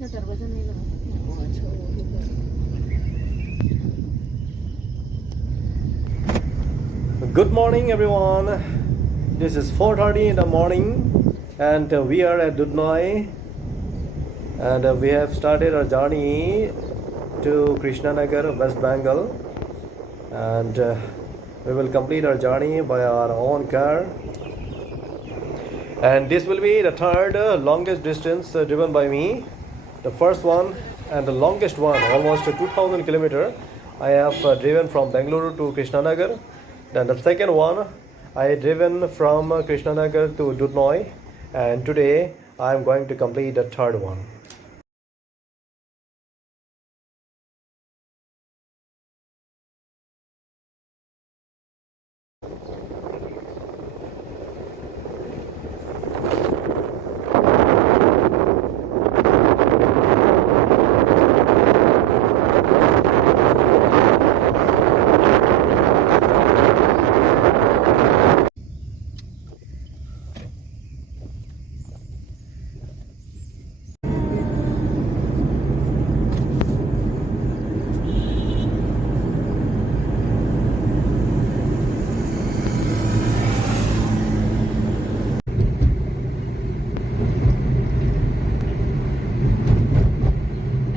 का दरवाजा नहीं लगा। अच्छा वो Good morning, everyone. This is 4:30 in the morning, and we are at Dudhnoi, and we have started our journey to Krishnanagar, West Bengal, and we will complete our journey by our own car. And this will be the third longest distance driven by me. The first one and the longest one, almost 2,000 kilometer, I have driven from Bengaluru to Krishnanagar. Then the second one, I had driven from Krishnanagar to Dudhnoi, and today I am going to complete the third one.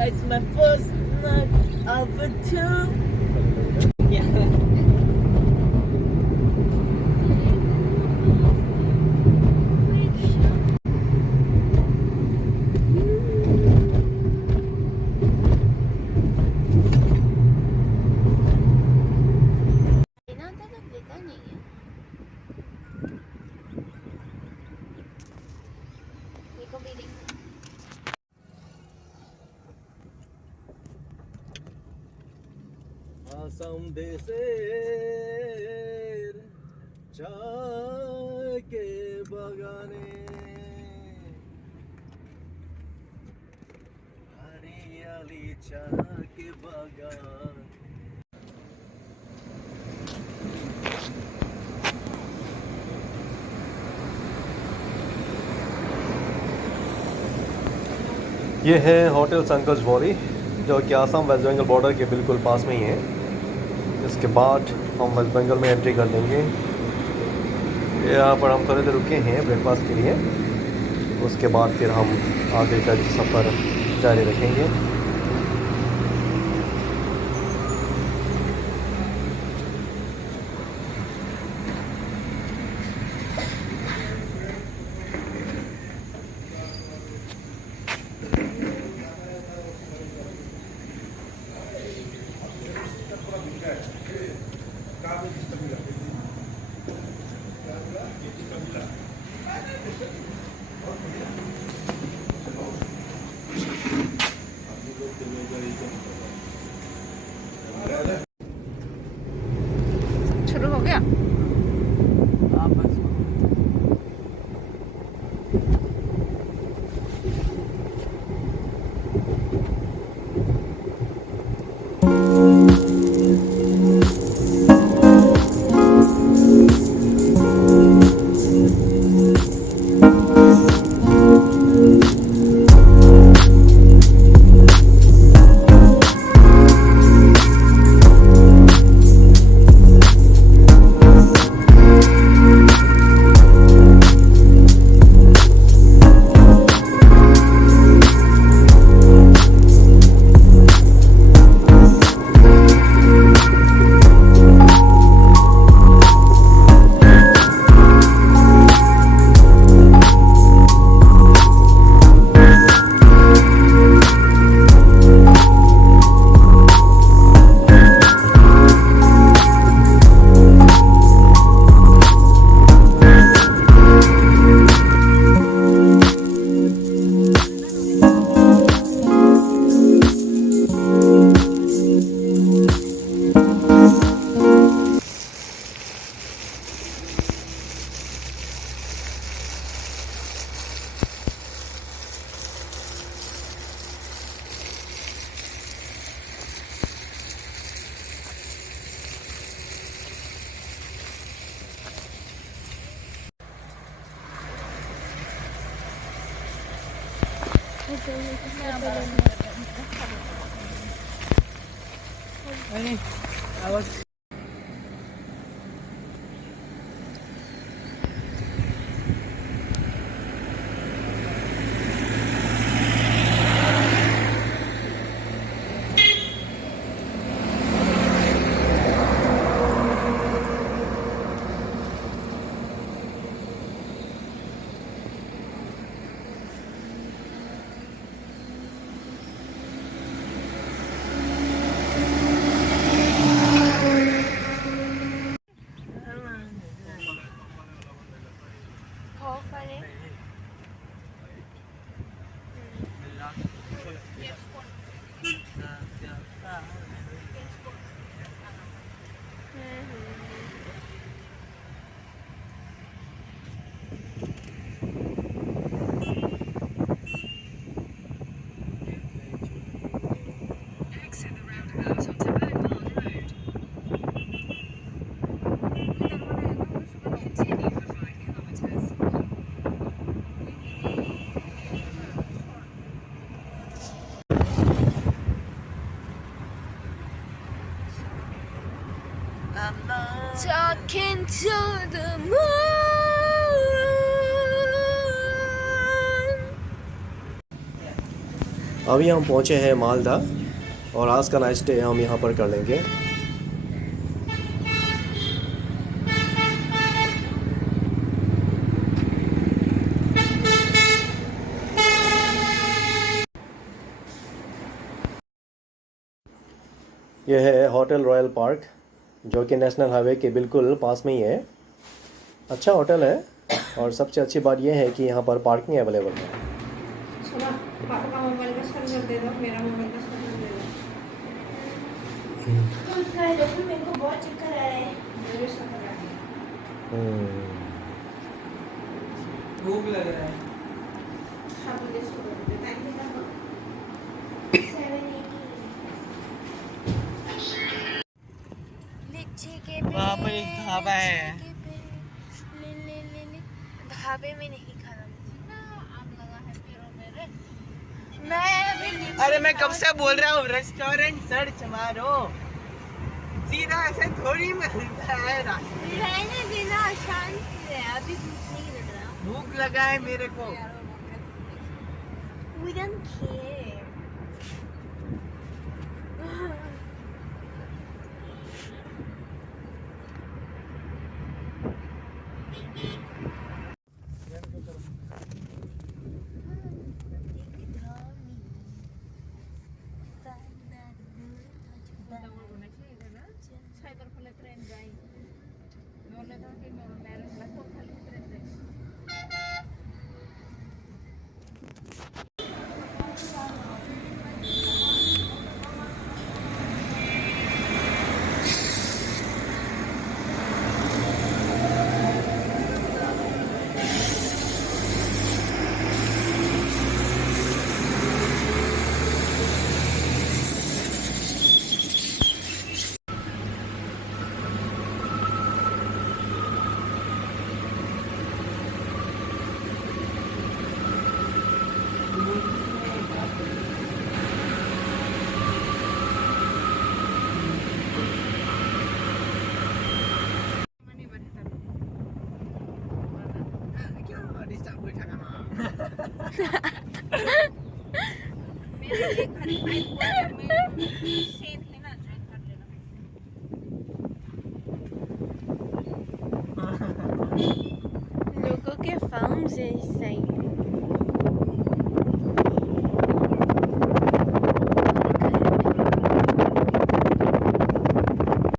It's my first night of a two. Yeah. Assam deser chai ke bagane hariyali chai ke bagan. ये है होटल संकल्प वॉली, जो कि आसाम वेस्ट बंगाल बॉर्डर के बिल्कुल पास में ही है। इसके बाद हम वेस्ट बंगाल में एंट्री कर देंगे। यहाँ पर हम थोड़ी देर रुके हैं ब्रेकफास्ट के लिए, उसके बाद फिर हम आगे का सफ़र जारी रखेंगे। I was Exit the roundabout onto Bengal Road. Continue for 5 kilometers. Talking to the moon. अभी हम पहुँचे हैं मालदा और आज का नाइट स्टे हम यहाँ पर कर लेंगे। यह है होटल रॉयल पार्क जो कि नेशनल हाईवे के बिल्कुल पास में ही है। अच्छा होटल है और सबसे अच्छी बात यह है कि यहाँ पर पार्किंग अवेलेबल है। पापा का मोबाइल का सर्वर दे दो, मेरा मोबाइल का सर्वर दे दो। मेरे को बहुत चक्कर आ रहा है। मेरे सर्वर आ गया। भूख लग रहा है। हाँ, मुझे सर्वर दे दो। थैंक यू पापा। वहाँ पर एक ढाबा है। ढाबे में नहीं खाना मैं अरे मैं कब से बोल रहा हूँ रेस्टोरेंट सर्च मारो, सीधा ऐसे थोड़ी मिलता है रास्ते। रहने देना, शांत है, अभी भूख नहीं लग रहा। भूख लगा है मेरे को। We don't care. लोगों के फार्म से इस साइड